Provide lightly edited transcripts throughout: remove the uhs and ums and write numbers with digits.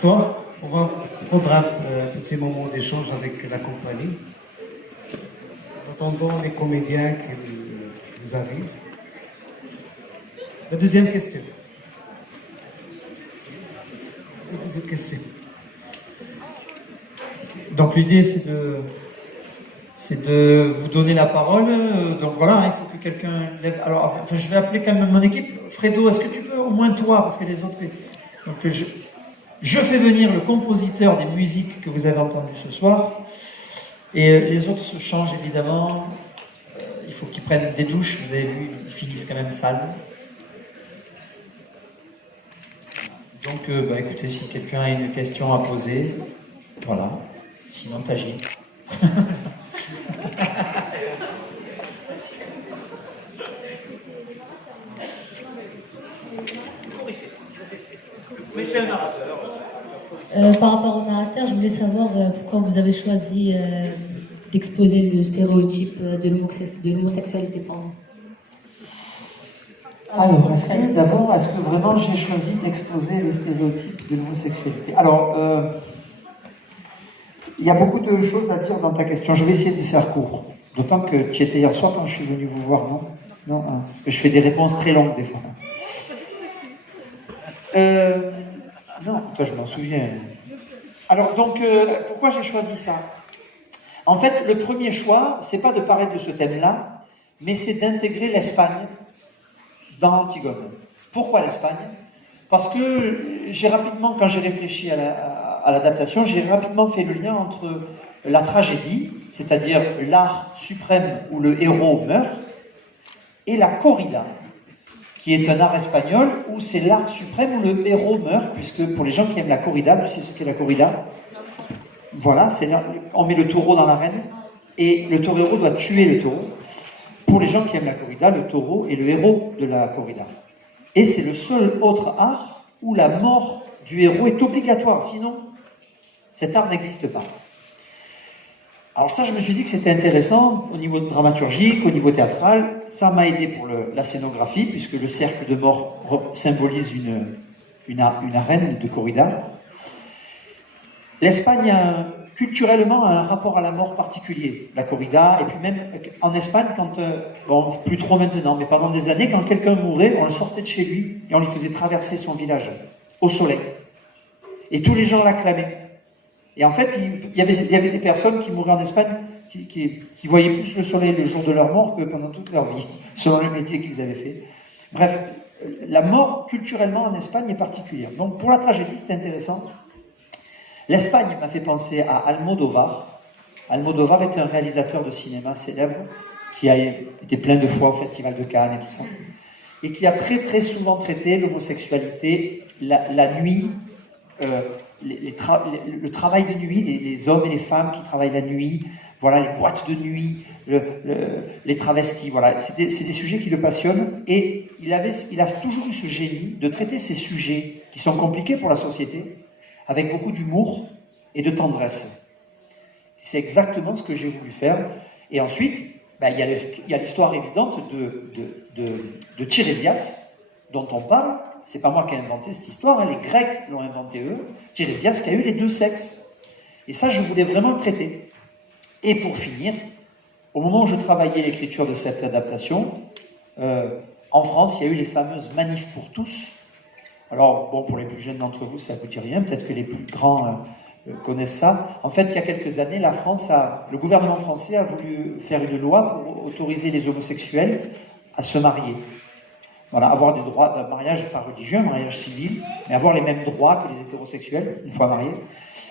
soir, on va prendre un petit moment d'échange avec la compagnie. En attendant les comédiens qui arrivent. La deuxième question. La deuxième question. Donc l'idée c'est de vous donner la parole. Donc voilà, il faut que quelqu'un lève. Alors enfin, je vais appeler quand même mon équipe. Fredo, est-ce que tu peux au moins toi, parce que les autres. Donc je fais venir le compositeur des musiques que vous avez entendues ce soir. Et les autres se changent évidemment. Il faut qu'ils prennent des douches. Vous avez vu, ils finissent quand même sales. Donc écoutez, si quelqu'un a une question à poser, voilà. Sinon, t'agis. Par rapport au narrateur, je voulais savoir pourquoi vous avez choisi d'exposer le stéréotype de l'homosexualité. Alors, est-ce que vraiment j'ai choisi d'exposer le stéréotype de l'homosexualité? Alors, il y a beaucoup de choses à dire dans ta question. Je vais essayer de faire court. D'autant que tu étais hier soir quand je suis venu vous voir, non? Non, hein, parce que je fais des réponses très longues des fois. Non, toi je m'en souviens. Alors donc, pourquoi j'ai choisi ça? En fait, le premier choix, c'est pas de parler de ce thème-là, mais c'est d'intégrer l'Espagne dans Antigone. Pourquoi l'Espagne? Parce que j'ai rapidement, quand j'ai réfléchi à l'adaptation, j'ai rapidement fait le lien entre la tragédie, c'est-à-dire l'art suprême où le héros meurt, et la corrida, qui est un art espagnol où c'est l'art suprême où le héros meurt, puisque pour les gens qui aiment la corrida, tu sais ce qu'est la corrida? Voilà, on met le taureau dans l'arène, et le torero doit tuer le taureau. Pour les gens qui aiment la corrida, le taureau est le héros de la corrida. Et c'est le seul autre art où la mort du héros est obligatoire, sinon cet art n'existe pas. Alors ça, je me suis dit que c'était intéressant au niveau dramaturgique, au niveau théâtral. Ça m'a aidé pour la scénographie, puisque le cercle de mort symbolise une arène de corrida. L'Espagne, culturellement, a un rapport à la mort particulier, la corrida. Et puis même en Espagne, bon, plus trop maintenant, mais pendant des années, quand quelqu'un mourait, on le sortait de chez lui et on lui faisait traverser son village, au soleil. Et tous les gens l'acclamaient. Et en fait, il y avait des personnes qui mouraient en Espagne qui voyaient plus le soleil le jour de leur mort que pendant toute leur vie, selon le métier qu'ils avaient fait. Bref, la mort, culturellement, en Espagne est particulière. Donc, pour la tragédie, c'était intéressant. L'Espagne m'a fait penser à Almodóvar. Almodóvar était un réalisateur de cinéma célèbre qui a été plein de fois au Festival de Cannes et tout ça, et qui a très très souvent traité l'homosexualité, la nuit, le travail de nuit, les hommes et les femmes qui travaillent la nuit, voilà, les boîtes de nuit, les travestis, voilà. C'est des sujets qui le passionnent, et il a toujours eu ce génie de traiter ces sujets qui sont compliqués pour la société, avec beaucoup d'humour et de tendresse. C'est exactement ce que j'ai voulu faire. Et ensuite, il y a l'histoire évidente de Tirésias, dont on parle. C'est pas moi qui ai inventé cette histoire, hein, les Grecs l'ont inventé eux. Tirésias qui a eu les deux sexes. Et ça, je voulais vraiment le traiter. Et pour finir, au moment où je travaillais l'écriture de cette adaptation, en France, il y a eu les fameuses manifs pour tous. Alors, bon, pour les plus jeunes d'entre vous, ça ne vous dit rien, peut-être que les plus grands connaissent ça. En fait, il y a quelques années, le gouvernement français a voulu faire une loi pour autoriser les homosexuels à se marier. Voilà, avoir des droits d'un mariage pas religieux, un mariage civil, mais avoir les mêmes droits que les hétérosexuels, une fois mariés.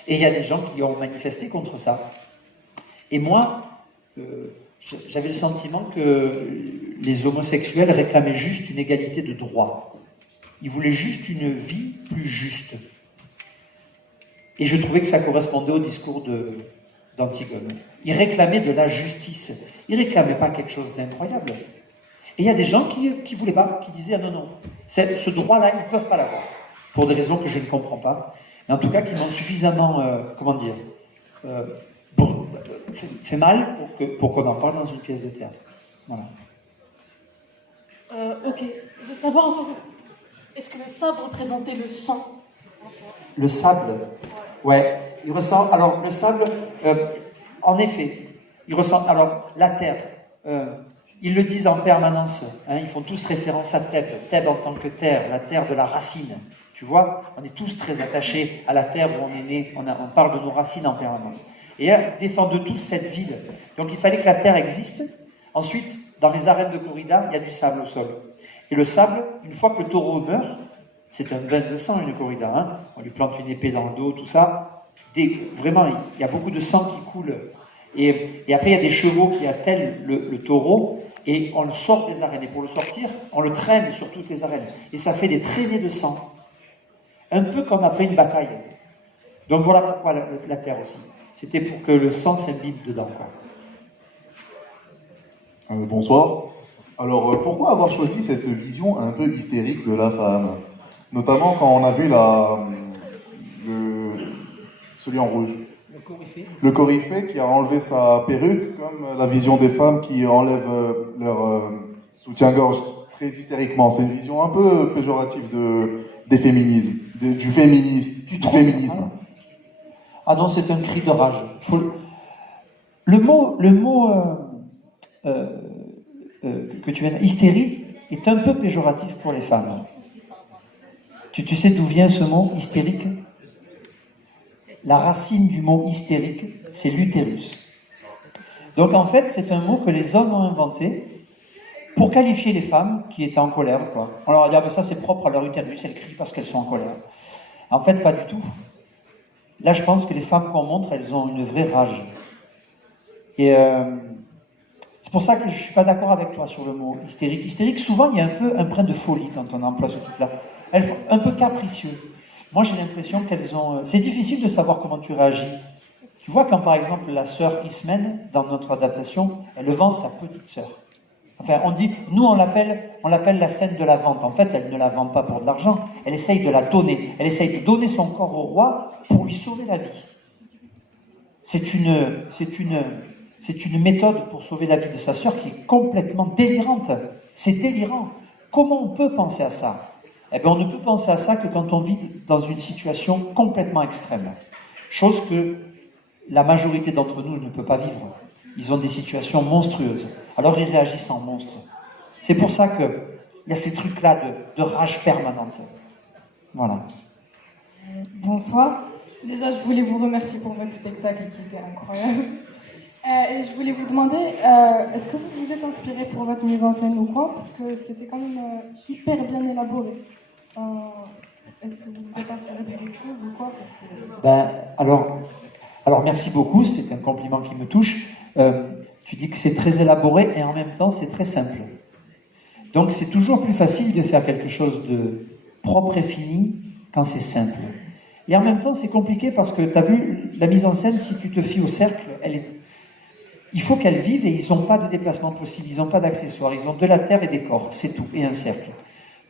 Et il y a des gens qui ont manifesté contre ça. Et moi, j'avais le sentiment que les homosexuels réclamaient juste une égalité de droits. Ils voulaient juste une vie plus juste. Et je trouvais que ça correspondait au discours d'Antigone. Ils réclamaient de la justice. Ils ne réclamaient pas quelque chose d'incroyable. Et il y a des gens qui ne voulaient pas, qui disaient « Ah non, non, ce droit-là, ils ne peuvent pas l'avoir. » Pour des raisons que je ne comprends pas. Mais en tout cas, qui m'ont suffisamment, fait mal pour qu'on en parle dans une pièce de théâtre. Voilà. Ok. Je veux savoir encore... Est-ce que le sabre représentait le sang? Le sable, ouais, il ressent. Alors, le sable, en effet, il ressent. Alors, la terre, ils le disent en permanence, hein, ils font tous référence à Thèbes. Thèbes en tant que terre, la terre de la racine. Tu vois, on est tous très attachés à la terre où on est né, on parle de nos racines en permanence. Et ils défendent tous cette ville. Donc, il fallait que la terre existe. Ensuite, dans les arènes de corrida, il y a du sable au sol. Et le sable, une fois que le taureau meurt, c'est un bain de sang, une corrida. Hein. On lui plante une épée dans le dos, tout ça. Vraiment, il y a beaucoup de sang qui coule. Et après, il y a des chevaux qui attellent le taureau et on le sort des arènes. Et pour le sortir, on le traîne sur toutes les arènes. Et ça fait des traînées de sang. Un peu comme après une bataille. Donc voilà pourquoi la terre aussi. C'était pour que le sang s'imbibe dedans, quoi. Bonsoir. Alors, pourquoi avoir choisi cette vision un peu hystérique de la femme? Notamment quand on a vu celui en rouge. Le coryphée qui a enlevé sa perruque, comme la vision des femmes qui enlèvent leur soutien-gorge très hystériquement. C'est une vision un peu péjorative du féminisme. Ah non, c'est un cri de rage. Le mot que tu viens de... hystérie est un peu péjoratif pour les femmes. Tu sais d'où vient ce mot hystérique? La racine du mot hystérique, c'est l'utérus. Donc en fait, c'est un mot que les hommes ont inventé pour qualifier les femmes qui étaient en colère, quoi. On leur a dit, ah ben ça c'est propre à leur utérus, elles crient parce qu'elles sont en colère. En fait, pas du tout. Là, je pense que les femmes qu'on montre, elles ont une vraie rage. Et c'est pour ça que je ne suis pas d'accord avec toi sur le mot hystérique. Hystérique, souvent, il y a un peu un brin de folie quand on emploie ce truc-là. Un peu capricieux. Moi, j'ai l'impression qu'elles ont... C'est difficile de savoir comment tu réagis. Tu vois, quand par exemple la sœur Ismène, dans notre adaptation, elle vend sa petite sœur. Enfin, on dit, nous on l'appelle la scène de la vente. En fait, elle ne la vend pas pour de l'argent. Elle essaye de la donner. Elle essaye de donner son corps au roi pour lui sauver la vie. C'est une méthode pour sauver la vie de sa sœur qui est complètement délirante. C'est délirant. Comment on peut penser à ça? Eh bien, on ne peut penser à ça que quand on vit dans une situation complètement extrême. Chose que la majorité d'entre nous ne peut pas vivre. Ils ont des situations monstrueuses. Alors ils réagissent en monstres. C'est pour ça qu'il y a ces trucs-là de rage permanente. Voilà. Bonsoir. Déjà, je voulais vous remercier pour votre spectacle qui était incroyable. Et je voulais vous demander, est-ce que vous vous êtes inspiré pour votre mise en scène ou quoi? Parce que c'était quand même hyper bien élaboré. Est-ce que vous vous êtes inspiré de quelque chose ou quoi? Alors merci beaucoup, c'est un compliment qui me touche. Tu dis que c'est très élaboré et en même temps c'est très simple. Donc c'est toujours plus facile de faire quelque chose de propre et fini quand c'est simple. Et en même temps c'est compliqué parce que tu as vu, la mise en scène, si tu te fies au cercle, il faut qu'elle vive et ils n'ont pas de déplacement possible, ils n'ont pas d'accessoires, ils ont de la terre et des corps, c'est tout, et un cercle.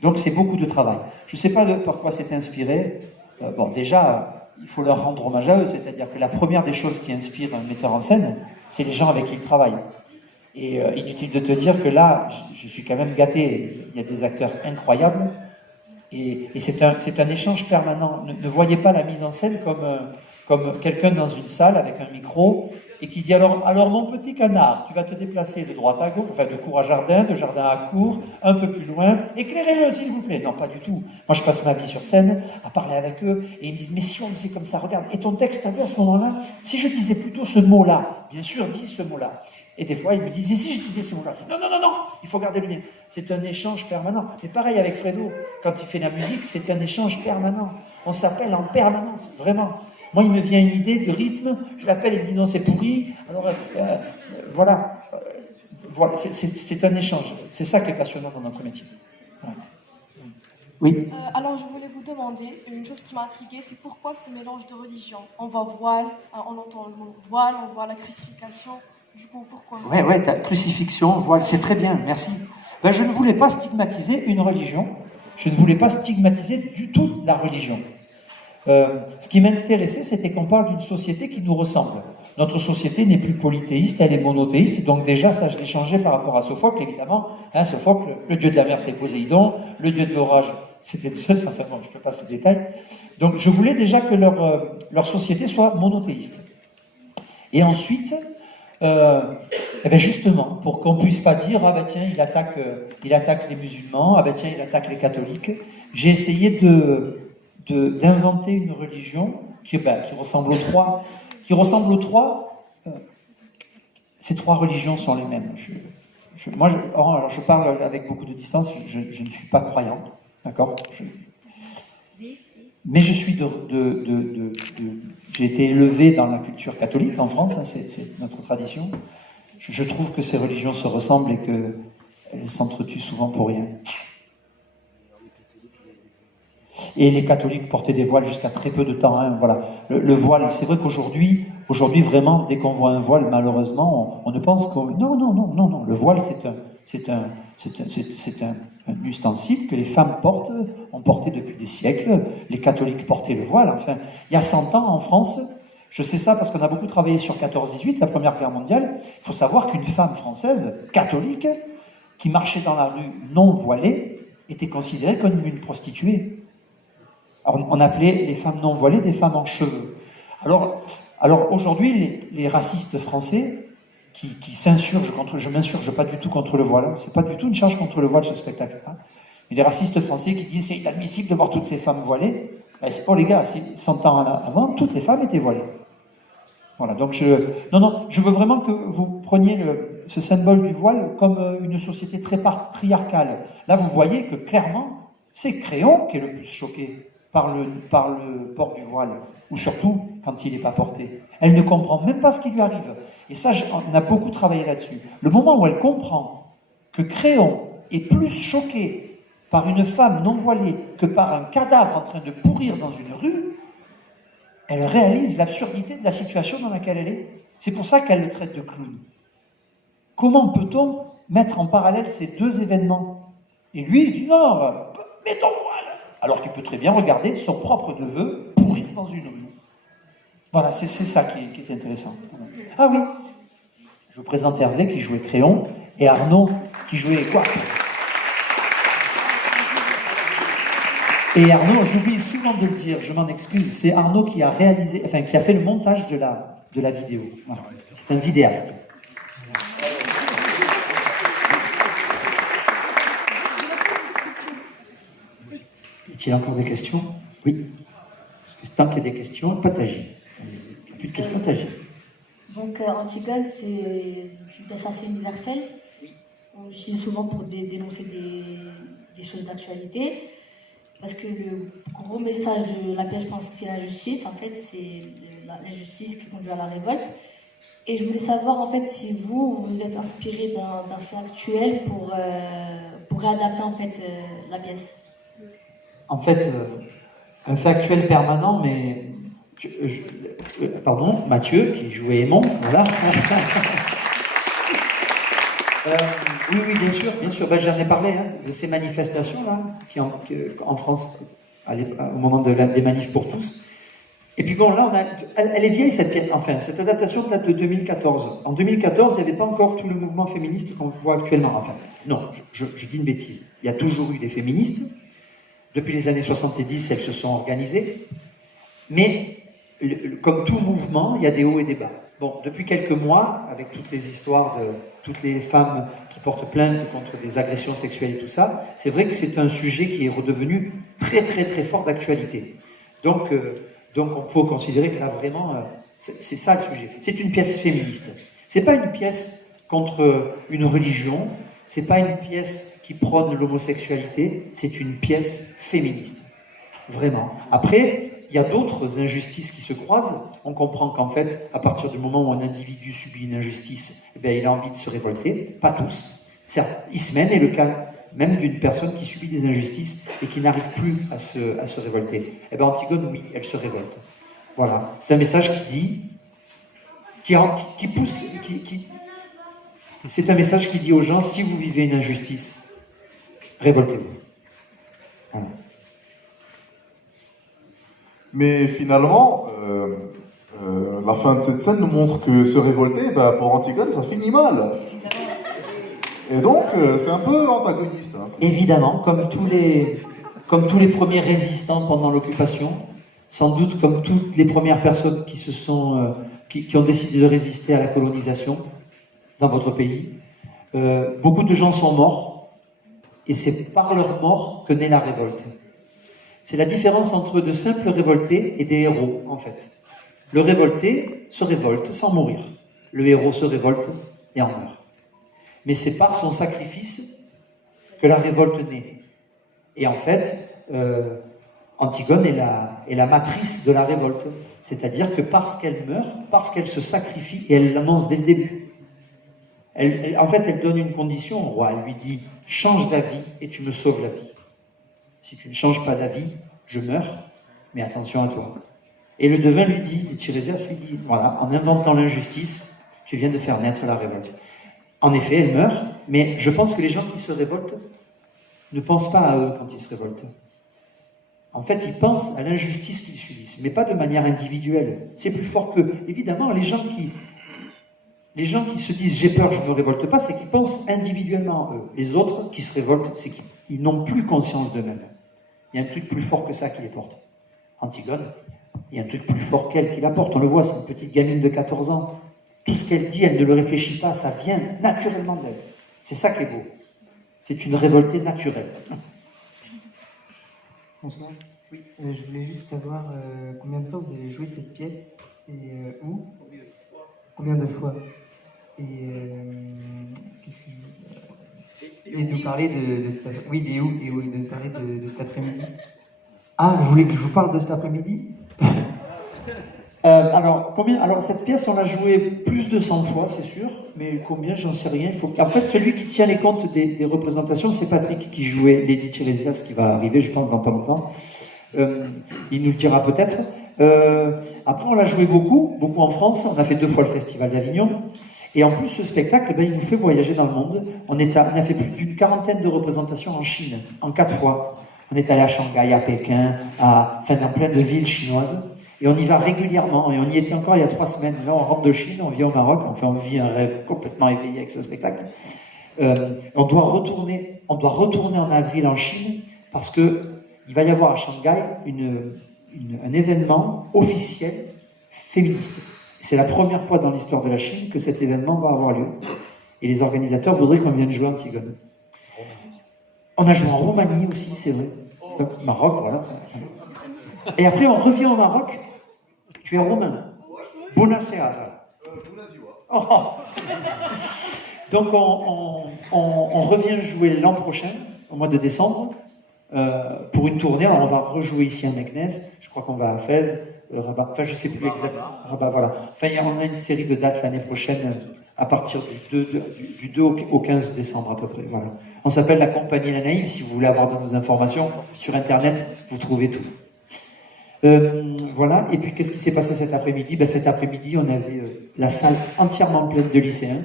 Donc c'est beaucoup de travail. Je ne sais pas par quoi c'est inspiré. Déjà, il faut leur rendre hommage à eux, c'est-à-dire que la première des choses qui inspire un metteur en scène, c'est les gens avec qui il travaille. Et inutile de te dire que là, je suis quand même gâté. Il y a des acteurs incroyables. Et c'est un échange permanent. Ne voyez pas la mise en scène comme quelqu'un dans une salle avec un micro et qui dit alors mon petit canard, tu vas te déplacer de droite à gauche, enfin de cour à jardin, de jardin à cour, un peu plus loin, éclairez-le s'il vous plaît. Non, pas du tout. Moi je passe ma vie sur scène à parler avec eux et ils me disent mais si on le faisait comme ça, regarde, et ton texte, t'as vu à ce moment-là, si je disais plutôt ce mot-là, bien sûr, dis ce mot-là. Et des fois ils me disent et si je disais ce mot-là, non, il faut garder le lien. C'est un échange permanent. Mais pareil avec Fredo, quand il fait la musique, c'est un échange permanent. On s'appelle en permanence, vraiment. Moi, il me vient une idée de rythme, je l'appelle, il me dit non, c'est pourri. Alors, voilà, c'est un échange. C'est ça qui est passionnant dans notre métier. Voilà. Oui. Alors, je voulais vous demander, une chose qui m'a intriguée, c'est pourquoi ce mélange de religions? On voit voile, on entend le mot voile, on voit la crucifixion. Du coup, pourquoi? Ouais, crucifixion, voile, c'est très bien, merci. Ben, je ne voulais pas stigmatiser une religion. Je ne voulais pas stigmatiser du tout la religion. Ce qui m'intéressait, c'était qu'on parle d'une société qui nous ressemble. notre société n'est plus polythéiste, elle est monothéiste. Donc déjà, ça, je l'ai changé par rapport à Sophocle, évidemment. Hein, Sophocle, le dieu de la mer, c'était Poséidon. Le dieu de l'orage, c'était Zeus. Enfin bon, je ne peux pas ces détails. Donc je voulais déjà que leur société soit monothéiste. Et ensuite, eh ben justement, pour qu'on ne puisse pas dire, ah ben tiens, il attaque les musulmans, ah ben tiens, il attaque les catholiques, j'ai essayé d'inventer une religion qui ressemble aux trois. Ces trois religions sont les mêmes. Alors je parle avec beaucoup de distance, je ne suis pas croyant, d'accord? Mais je suis j'ai été élevé dans la culture catholique en France, hein, c'est notre tradition. Je trouve que ces religions se ressemblent et qu'elles s'entretuent souvent pour rien. Et les catholiques portaient des voiles jusqu'à très peu de temps. Hein, voilà. Le voile, c'est vrai qu'aujourd'hui, vraiment, dès qu'on voit un voile, malheureusement, on ne pense qu'on... Non. Le voile, c'est un ustensile que les femmes ont porté depuis des siècles. Les catholiques portaient le voile. Enfin, il y a 100 ans, en France, je sais ça parce qu'on a beaucoup travaillé sur 14-18, la Première Guerre mondiale. Il faut savoir qu'une femme française, catholique, qui marchait dans la rue non voilée, était considérée comme une prostituée. Alors, on appelait les femmes non voilées des femmes en cheveux. Alors aujourd'hui, les racistes français qui s'insurgent contre... Je m'insurge pas du tout contre le voile. C'est pas du tout une charge contre le voile, ce spectacle. Hein. Mais les racistes français qui disent c'est inadmissible de voir toutes ces femmes voilées, ben, c'est pas les gars. 100 ans avant, toutes les femmes étaient voilées. Voilà, donc je veux vraiment que vous preniez ce symbole du voile comme une société très patriarcale. Là, vous voyez que clairement, c'est Créon qui est le plus choqué par le port du voile, ou surtout quand il n'est pas porté. Elle ne comprend même pas ce qui lui arrive. Et ça, on a beaucoup travaillé là-dessus. Le moment où elle comprend que Créon est plus choqué par une femme non voilée que par un cadavre en train de pourrir dans une rue, elle réalise l'absurdité de la situation dans laquelle elle est. C'est pour ça qu'elle le traite de clown. Comment peut-on mettre en parallèle ces deux événements? Et lui, il dit non, mets ton voile. Alors qu'il peut très bien regarder son propre neveu pourrir dans une rue. Voilà, c'est ça qui est intéressant. Ah oui, je vous présente Hervé qui jouait Créon et Arnaud qui jouait quoi? Et Arnaud, j'oublie souvent de le dire, je m'en excuse, c'est Arnaud qui a fait le montage de la vidéo. Voilà. C'est un vidéaste. Y a-t-il encore des questions? Oui. Parce que tant qu'il y a des questions, pas t'agir. Il n'y a plus de questions, t'agir. Donc Antigone, c'est une pièce assez universelle. On l'utilise souvent pour dénoncer des choses d'actualité. Parce que le gros message de la pièce, je pense que c'est la justice. En fait, c'est la justice qui conduit à la révolte. Et je voulais savoir, en fait, si vous êtes inspiré d'un fait actuel pour réadapter, en fait, la pièce. En fait, un fait actuel permanent, mais... pardon, Mathieu, qui jouait Aimon, voilà. Oui, bien sûr. Ben, j'en ai parlé, hein, de ces manifestations-là, qui en France, au moment des manifs pour tous. Et puis bon, là, elle est vieille, cette adaptation date de 2014. En 2014, il n'y avait pas encore tout le mouvement féministe qu'on voit actuellement. Enfin, non, je dis une bêtise. Il y a toujours eu des féministes. Depuis les années 70, elles se sont organisées. Mais, comme tout mouvement, il y a des hauts et des bas. Bon, depuis quelques mois, avec toutes les histoires de toutes les femmes qui portent plainte contre des agressions sexuelles et tout ça, c'est vrai que c'est un sujet qui est redevenu très très très fort d'actualité. Donc on peut considérer que là vraiment, c'est ça le sujet. C'est une pièce féministe. C'est pas une pièce contre une religion, c'est pas une pièce qui prône l'homosexualité, c'est une pièce féministe. Vraiment. Après, il y a d'autres injustices qui se croisent. On comprend qu'en fait, à partir du moment où un individu subit une injustice, eh bien, il a envie de se révolter. Pas tous. Certes, Ismène est le cas même d'une personne qui subit des injustices et qui n'arrive plus à se révolter. Eh bien, Antigone, oui, elle se révolte. Voilà. C'est un message qui pousse, c'est un message qui dit aux gens, si vous vivez une injustice, révoltez-vous. Voilà. Mais finalement, la fin de cette scène nous montre que se révolter, bah, pour Antigone, ça finit mal. Et donc, c'est un peu antagoniste. Hein. Évidemment, comme tous les premiers résistants pendant l'occupation, sans doute comme toutes les premières personnes qui ont décidé de résister à la colonisation dans votre pays, beaucoup de gens sont morts, et c'est par leur mort que naît la révolte. C'est la différence entre de simples révoltés et des héros, en fait. Le révolté se révolte sans mourir. Le héros se révolte et en meurt. Mais c'est par son sacrifice que la révolte naît. Et en fait, Antigone est la matrice de la révolte. C'est-à-dire que parce qu'elle meurt, parce qu'elle se sacrifie, et elle l'annonce dès le début. En fait, elle donne une condition au roi. Elle lui dit « Change d'avis et tu me sauves la vie. Si tu ne changes pas d'avis, je meurs, mais attention à toi. » Et le devin lui dit, et Tirésias lui dit, voilà, en inventant l'injustice, tu viens de faire naître la révolte. En effet, elle meurt, mais je pense que les gens qui se révoltent ne pensent pas à eux quand ils se révoltent. En fait, ils pensent à l'injustice qu'ils subissent, mais pas de manière individuelle. C'est plus fort qu'eux. Évidemment, les gens qui se disent « j'ai peur, je ne me révolte pas », c'est qu'ils pensent individuellement à eux. Les autres qui se révoltent, c'est qu'ils n'ont plus conscience d'eux-mêmes. Il y a un truc plus fort que ça qui les porte. Antigone, il y a un truc plus fort qu'elle qui la porte. On le voit, c'est une petite gamine de 14 ans. Tout ce qu'elle dit, elle ne le réfléchit pas, ça vient naturellement d'elle. C'est ça qui est beau. C'est une révoltée naturelle. Bonsoir. Oui. Je voulais juste savoir combien de fois vous avez joué cette pièce et où? Combien de fois? Et qu'est-ce que et nous parler de cet après... Oui, des où et où, de parler de cet après-midi. Ah, vous voulez que je vous parle de cet après-midi? Alors, cette pièce, on l'a jouée plus de 100 fois, c'est sûr, mais combien, j'en sais rien. En fait, celui qui tient les comptes des représentations, c'est Patrick qui jouait Lady Tiresias, qui va arriver, je pense, dans pas longtemps. Il nous le dira peut-être. Après, on l'a joué beaucoup en France. On a fait 2 fois le Festival d'Avignon. Et en plus, ce spectacle, il nous fait voyager dans le monde. On a fait plus d'une 40aine de représentations en Chine, en 4 fois. On est allé à Shanghai, à Pékin, dans plein de villes chinoises. Et on y va régulièrement. Et on y était encore il y a 3 semaines. Là, on rentre de Chine, on vient au Maroc. Enfin, on vit un rêve complètement éveillé avec ce spectacle. On doit retourner en avril en Chine parce que il va y avoir à Shanghai un événement officiel féministe. C'est la première fois dans l'histoire de la Chine que cet événement va avoir lieu. Et les organisateurs voudraient qu'on vienne jouer Antigone. On a joué en Roumanie aussi, c'est vrai. Donc, Maroc, voilà. Et après, on revient au Maroc. Tu es roumain. Bună seara. Oh. Donc, on revient jouer l'an prochain, au mois de décembre, pour une tournée. Alors, on va rejouer ici à Meknès. Je crois qu'on va à Fès, Rabat. Enfin, je ne sais plus exactement. Rabat, voilà. Enfin, on a une série de dates l'année prochaine, à partir du 2 au 15 décembre à peu près. Voilà. On s'appelle la Compagnie La Naïve. Si vous voulez avoir de nos informations sur Internet, vous trouvez tout. Voilà. Et puis, qu'est-ce qui s'est passé cet après-midi? Cet après-midi, on avait la salle entièrement pleine de lycéens.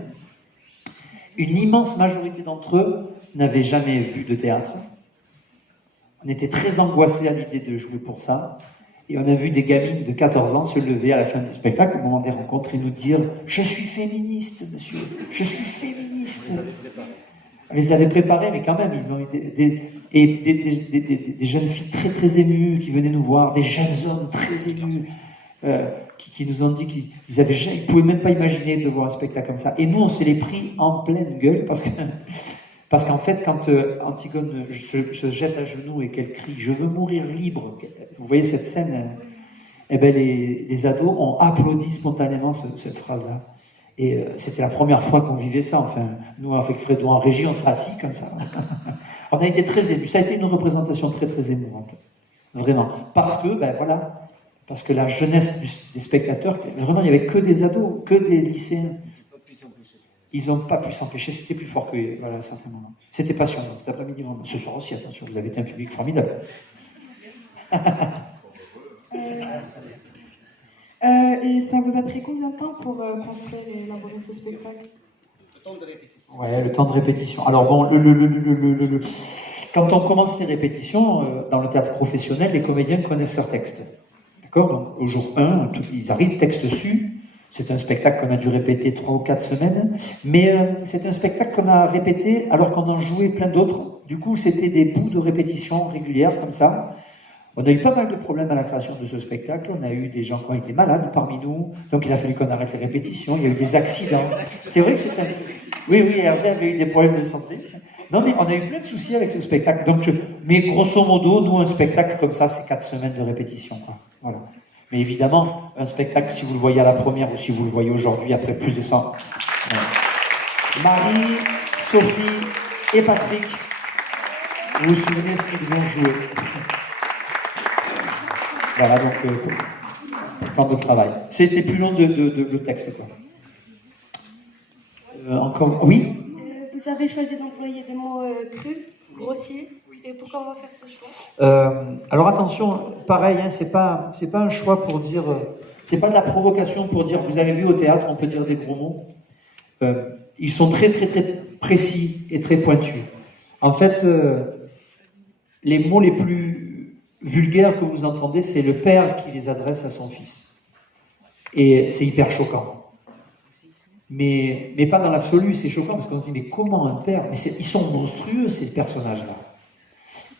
Une immense majorité d'entre eux n'avaient jamais vu de théâtre. On était très angoissés à l'idée de jouer pour ça. Et on a vu des gamines de 14 ans se lever à la fin du spectacle, au moment des rencontres, et nous dire « Je suis féministe, monsieur, je suis féministe ». On les avait préparés, mais quand même, ils ont eu des jeunes filles très très émues qui venaient nous voir, des jeunes hommes très émus qui nous ont dit qu'ils ne pouvaient même pas imaginer de voir un spectacle comme ça. Et nous, on s'est les pris en pleine gueule parce qu'en fait, quand Antigone se jette à genoux et qu'elle crie « Je veux mourir libre », vous voyez cette scène, les ados ont applaudi spontanément cette phrase-là. Et c'était la première fois qu'on vivait ça. Enfin, nous, avec Fredo en régie, on s'est assis comme ça. On a été très émus. Ça a été une représentation très, très émouvante. Vraiment. Parce que, parce que la jeunesse des spectateurs, vraiment, il n'y avait que des ados, que des lycéens. Ils n'ont pas pu s'empêcher. C'était plus fort que, voilà, certainement. C'était passionnant. Cet après-midi, vraiment. Ce soir aussi, attention, vous avez été un public formidable. Et ça vous a pris combien de temps pour construire et élaborer ce spectacle? Le temps de répétition. Ouais, le temps de répétition. Alors bon, quand on commence les répétitions, dans le théâtre professionnel, les comédiens connaissent leur texte. D'accord? Donc au jour 1, ils arrivent, texte su, C'est un spectacle qu'on a dû répéter 3 ou 4 semaines, mais c'est un spectacle qu'on a répété alors qu'on en jouait plein d'autres. Du coup, c'était des bouts de répétition régulières comme ça. On a eu pas mal de problèmes à la création de ce spectacle. On a eu des gens qui ont été malades parmi nous, donc il a fallu qu'on arrête les répétitions. Il y a eu des accidents. C'est vrai que c'est un... Oui, Hervé avait eu des problèmes de santé. Non, mais on a eu plein de soucis avec ce spectacle. Donc, mais grosso modo, nous, un spectacle comme ça, c'est 4 semaines de répétition, quoi. Voilà. Mais évidemment, un spectacle, si vous le voyez à la première ou si vous le voyez aujourd'hui, après plus de 100... Marie, Sophie et Patrick, vous vous souvenez ce qu'ils ont joué. Voilà, donc, temps de travail. C'était plus long le texte, quoi. Encore... Oui. Vous avez choisi d'employer des mots crus, grossiers. Et pourquoi on va faire ce choix? Alors attention, pareil, hein, c'est pas un choix pour dire... c'est pas de la provocation pour dire... Vous avez vu au théâtre, on peut dire des gros mots. Ils sont très, très, très précis et très pointus. En fait, les mots les plus vulgaires que vous entendez, c'est le père qui les adresse à son fils. Et c'est hyper choquant. Mais pas dans l'absolu, c'est choquant parce qu'on se dit, mais comment un père... Mais ils sont monstrueux, ces personnages-là.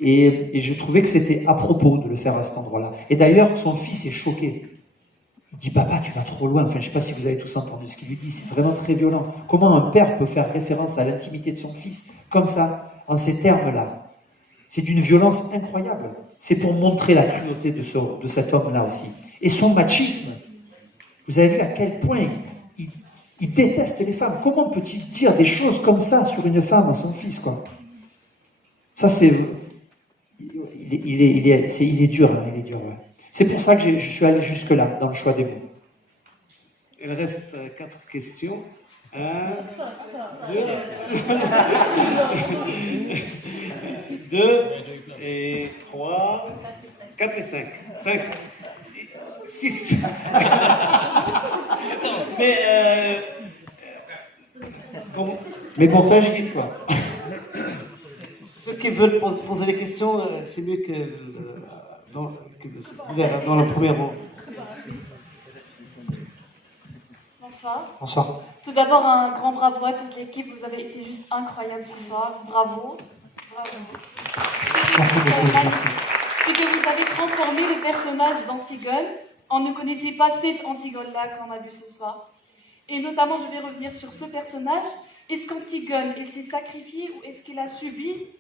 Et je trouvais que c'était à propos de le faire à cet endroit-là. Et d'ailleurs, son fils est choqué. Il dit, papa, tu vas trop loin. Enfin, je ne sais pas si vous avez tous entendu ce qu'il lui dit, c'est vraiment très violent. Comment un père peut faire référence à l'intimité de son fils comme ça, en ces termes-là? C'est d'une violence incroyable. C'est pour montrer la cruauté de cet homme-là aussi. Et son machisme. Vous avez vu à quel point il déteste les femmes. Comment peut-il dire des choses comme ça sur une femme, à son fils, quoi? Ça, c'est... Il est dur, hein, il est dur, ouais. C'est pour ça que je suis allé jusque-là, dans le choix des mots. Il reste 4 questions. 1, 2, 2 et 3, 4 et 5. 5, 6. Mais pour toi, j'y quoi. Ceux qui veulent poser des questions, c'est mieux que dans le premier mot. Bonsoir. Bonsoir. Tout d'abord, un grand bravo à toute l'équipe. Vous avez été juste incroyable ce soir. Bravo. Bravo. Merci beaucoup. Merci. C'est que vous avez transformé les personnages d'Antigone. On ne connaissait pas cette Antigone-là qu'on a vue ce soir. Et notamment, je vais revenir sur ce personnage. Est-ce qu'Antigone, elle s'est sacrifiée ou est-ce qu'elle a subi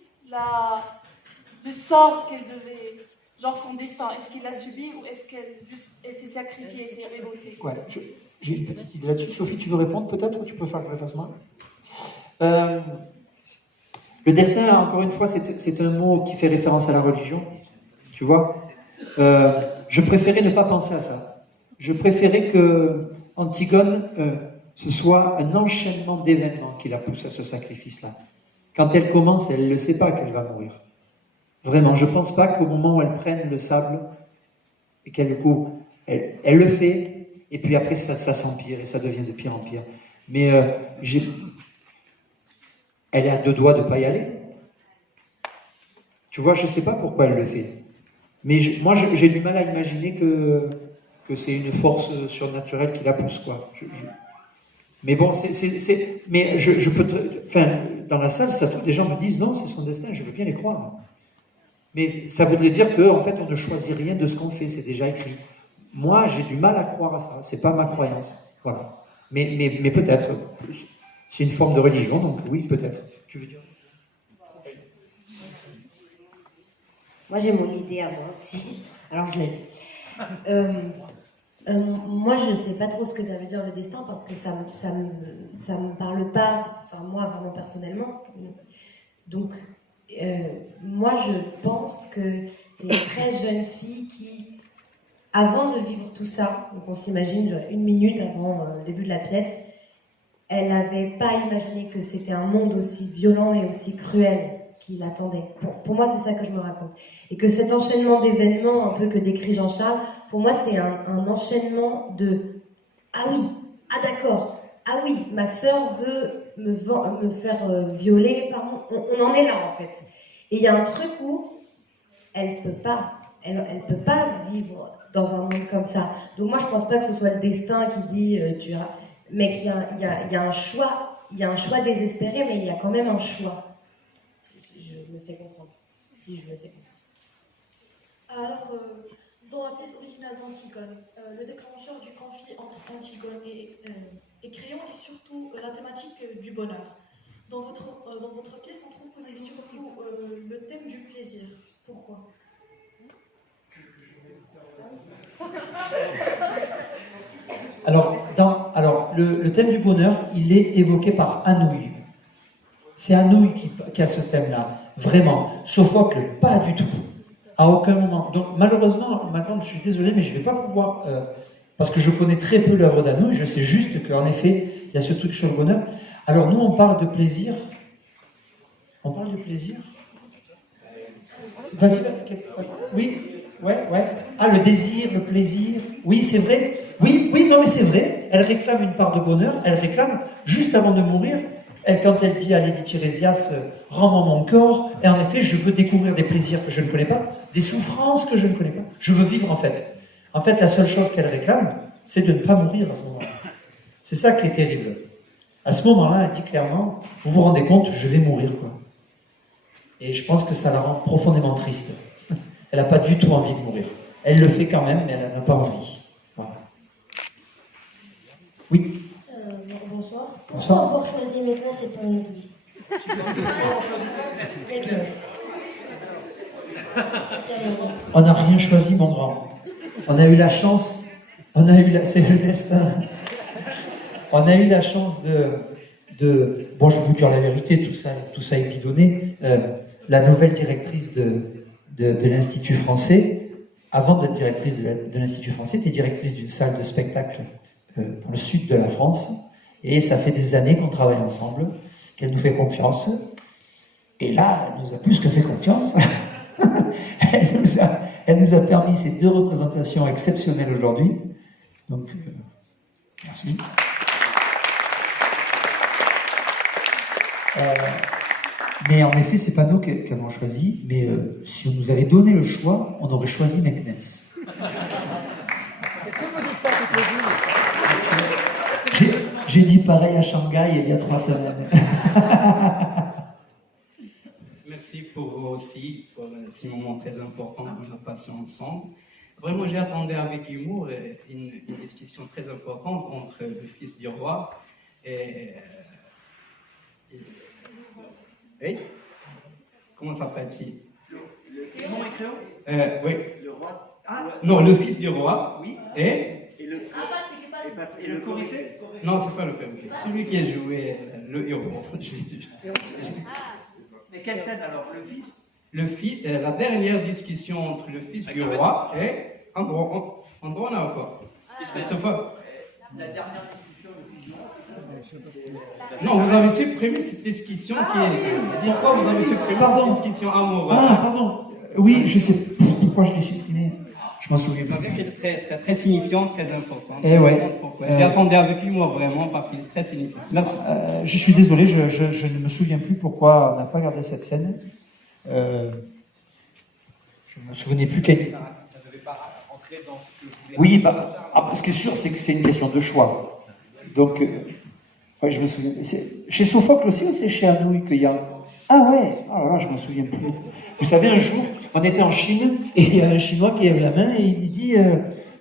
le sort qu'elle devait, genre son destin? Est-ce qu'il l'a subi ou est-ce qu'elle s'est sacrifiée et s'est révoltée? Ouais, j'ai une petite idée là-dessus. Sophie, tu veux répondre peut-être ou tu peux faire que je le fasse moi? Le destin, encore une fois, c'est un mot qui fait référence à la religion. Tu vois, je préférais ne pas penser à ça. Je préférais que Antigone, ce soit un enchaînement d'événements qui la pousse à ce sacrifice-là. Quand elle commence, elle ne sait pas qu'elle va mourir. Vraiment, je ne pense pas qu'au moment où elle prenne le sable et qu'elle le couvre, elle le fait, et puis après ça s'empire et ça devient de pire en pire. Mais elle est à 2 doigts de ne pas y aller. Tu vois, je ne sais pas pourquoi elle le fait. Mais moi, j'ai du mal à imaginer que c'est une force surnaturelle qui la pousse, quoi. Mais bon, mais je peux... Enfin, dans la salle, ça se trouve, des gens me disent, non, c'est son destin, je veux bien les croire. Mais ça voudrait dire qu'en fait, on ne choisit rien de ce qu'on fait, c'est déjà écrit. Moi, j'ai du mal à croire à ça, c'est pas ma croyance. Voilà. Mais peut-être. C'est une forme de religion, donc oui, peut-être. Tu veux dire? Moi, j'ai mon idée à moi aussi. Alors, je l'ai dit. Moi, je ne sais pas trop ce que ça veut dire le destin parce que ça me parle pas, enfin moi vraiment personnellement. Donc, moi je pense que c'est une très jeune fille qui, avant de vivre tout ça, donc on s'imagine 1 minute avant le début de la pièce, elle n'avait pas imaginé que c'était un monde aussi violent et aussi cruel qui l'attendait. Pour moi, c'est ça que je me raconte. Et que cet enchaînement d'événements, un peu que décrit Jean-Charles, pour moi, c'est un enchaînement de « Ah oui, ah d'accord, ah oui, ma sœur veut me faire violer, pardon. » On en est là, en fait. Et il y a un truc où elle peut pas. elle ne peut pas vivre dans un monde comme ça. Donc moi, je pense pas que ce soit le destin qui dit mais qu'il y a un choix, il y a un choix désespéré, mais il y a quand même un choix. Je me fais comprendre. Si je me fais comprendre. Alors, dans la pièce originale d'Antigone, le déclencheur du conflit entre Antigone et Créon est surtout la thématique du bonheur. Dans votre pièce, on trouve que c'est surtout le thème du plaisir. Pourquoi ? Alors, le thème du bonheur, il est évoqué par Anouilh. C'est Anouilh qui a ce thème-là, vraiment. Sophocle, pas du tout. À aucun moment. Donc, malheureusement, maintenant, je suis désolé, mais je ne vais pas pouvoir... parce que je connais très peu l'œuvre d'Anouilh, je sais juste qu'en effet, il y a ce truc sur le bonheur. Alors, nous, on parle de plaisir. On parle de plaisir ? Vas-y, oui, ouais. Ah, le désir, le plaisir. Oui, c'est vrai. Oui, non, mais c'est vrai. Elle réclame une part de bonheur. Elle réclame, juste avant de mourir, quand elle dit à Lady Tirésias, rends-moi mon corps, et en effet, je veux découvrir des plaisirs que je ne connais pas, des souffrances que je ne connais pas. Je veux vivre, en fait. En fait, la seule chose qu'elle réclame, c'est de ne pas mourir à ce moment-là. C'est ça qui est terrible. À ce moment-là, elle dit clairement, vous vous rendez compte, je vais mourir, quoi. Et je pense que ça la rend profondément triste. Elle n'a pas du tout envie de mourir. Elle le fait quand même, mais elle n'a pas envie. Voilà. Oui. Bonsoir. Bonsoir. Pourquoi avoir choisi Meknès et pas une autre vie? On n'a rien choisi, mon grand. On a eu la chance, c'est le destin. On a eu la chance bon, je vais vous dire la vérité, tout ça est bidonné. La nouvelle directrice de l'Institut français, avant d'être directrice de l'Institut français, était directrice d'une salle de spectacle dans le sud de la France. Et ça fait des années qu'on travaille ensemble, qu'elle nous fait confiance. Et là, elle nous a plus que fait confiance. Elle nous a permis ces 2 représentations exceptionnelles aujourd'hui. Donc, merci. Mais en effet, c'est pas nous qui avons choisi, mais si on nous avait donné le choix, on aurait choisi Meknès. J'ai dit pareil à Shanghai il y a 3 semaines. Merci pour vous aussi, pour ce moment très important que nous passons ensemble. Vraiment, j'ai attendu avec humour une discussion très importante entre le fils du roi et comment s'appelle-t-il? Le nom est Créon? Oui. Le roi? Ah, non, le fils du roi. Oui. Et le Coryphée? Non, c'est pas le Coryphée. Celui qui a joué le héros. Mais quelle scène alors? Le fils? La dernière discussion entre le fils du roi et Androna encore. La dernière discussion, le fils du roi? Non, vous avez supprimé cette discussion qui est... Pourquoi vous avez supprimé cette discussion amoureuse? Ah, pardon. Oui, je sais pourquoi je l'ai supprimé. Je m'en souviens pas. Il est très, très, très signifiant, très important. Eh ouais. J'ai attendu avec humour vraiment parce qu'il est très signifiant. Merci. Je suis désolé, je ne me souviens plus pourquoi on n'a pas gardé cette scène. Je ne me souvenais plus quelle. Ça ne devait pas rentrer dans ce que vous Oui, ce qui est sûr, c'est que c'est une question de choix. Donc, ouais, je me souviens. Chez Sophocle aussi ou c'est chez Anouilh qu'il y a. Ah ouais, alors là, je ne me souviens plus. Vous savez, un jour, on était en Chine et il y a un Chinois qui lève la main et il dit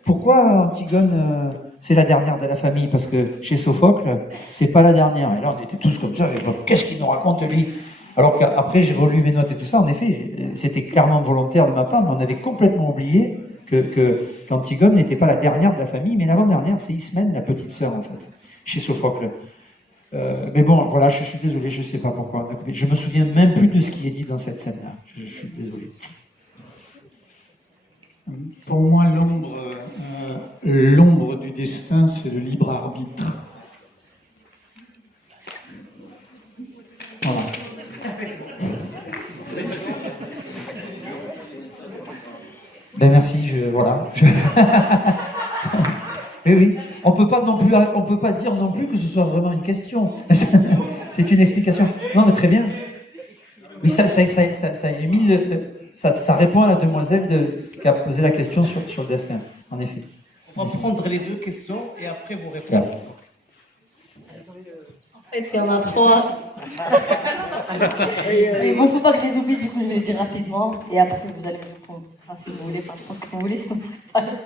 pourquoi Antigone c'est la dernière de la famille? Parce que chez Sophocle, c'est pas la dernière. Et là, on était tous comme ça. Qu'est-ce qu'il nous raconte lui? Alors qu'après, j'ai relu mes notes et tout ça. En effet, c'était clairement volontaire de ma part, mais on avait complètement oublié qu'Antigone n'était pas la dernière de la famille, mais l'avant-dernière, c'est Ismène, la petite sœur, en fait, chez Sophocle. Mais bon, voilà, je suis désolé, je ne sais pas pourquoi. Je me souviens même plus de ce qui est dit dans cette scène-là. Je suis désolé. Pour moi, l'ombre du destin, c'est le libre arbitre. Voilà. Ben merci, voilà. Oui. On peut pas dire non plus que ce soit vraiment une question. C'est une explication. Non, mais très bien. Oui, ça répond à la demoiselle qui a posé la question sur le destin, en effet. On va prendre les deux questions et après vous répondre. En fait, il y en a trois. Mais bon, faut pas que je les oublie, du coup, je vais les dire rapidement. Et après, vous allez répondre. Enfin, si vous voulez, enfin, je pense que vous voulez, sinon c'est pas grave.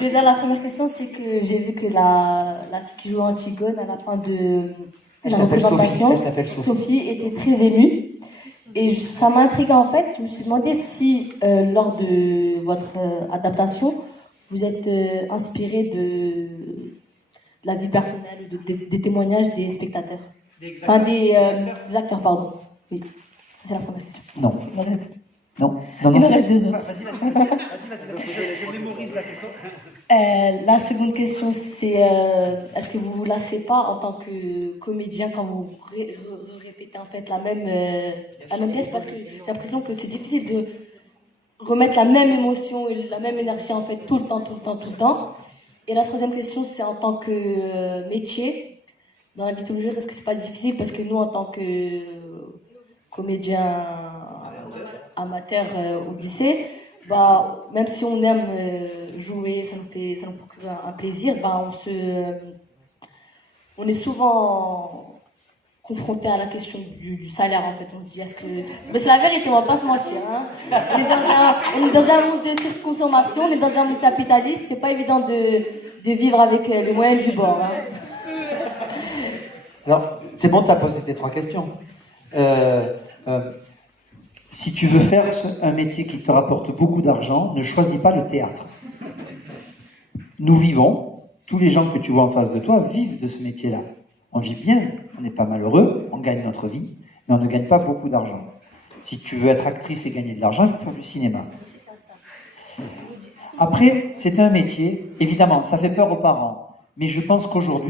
Déjà, la première question, c'est que j'ai vu que la fille qui joue Antigone, à la fin de la représentation, Sophie, était très émue. Et ça m'a intriguée en fait. Je me suis demandé si, lors de votre adaptation, vous êtes inspiré de la vie personnelle ou des témoignages des spectateurs. Enfin, des acteurs, pardon. Oui, c'est la première question. Non. Il me reste... Non. Il me reste deux autres. Vas-y, je mémorise la question. La seconde question, c'est est-ce que vous vous lassez pas en tant que comédien quand vous répétez en fait la même pièce, parce que j'ai l'impression que c'est difficile de remettre la même émotion et la même énergie en fait tout le temps. Et la troisième question, c'est en tant que métier dans la vie de tous les jours, est-ce que c'est pas difficile parce que nous en tant que comédien amateur au lycée, bah, même si on aime jouer, ça nous procure un plaisir, bah, on est souvent confronté à la question du salaire en fait. On se dit, est-ce que... Mais c'est la vérité, on va pas se mentir. Hein. On est dans un monde de surconsommation, on est dans un monde capitaliste, c'est pas évident de vivre avec les moyens du bord. Hein. Alors, c'est bon, tu as posé tes trois questions. Si tu veux faire un métier qui te rapporte beaucoup d'argent, ne choisis pas le théâtre. Nous vivons, tous les gens que tu vois en face de toi vivent de ce métier-là. On vit bien, on n'est pas malheureux, on gagne notre vie, mais on ne gagne pas beaucoup d'argent. Si tu veux être actrice et gagner de l'argent, il faut faire du cinéma. Après, c'est un métier, évidemment, ça fait peur aux parents, mais je pense qu'aujourd'hui,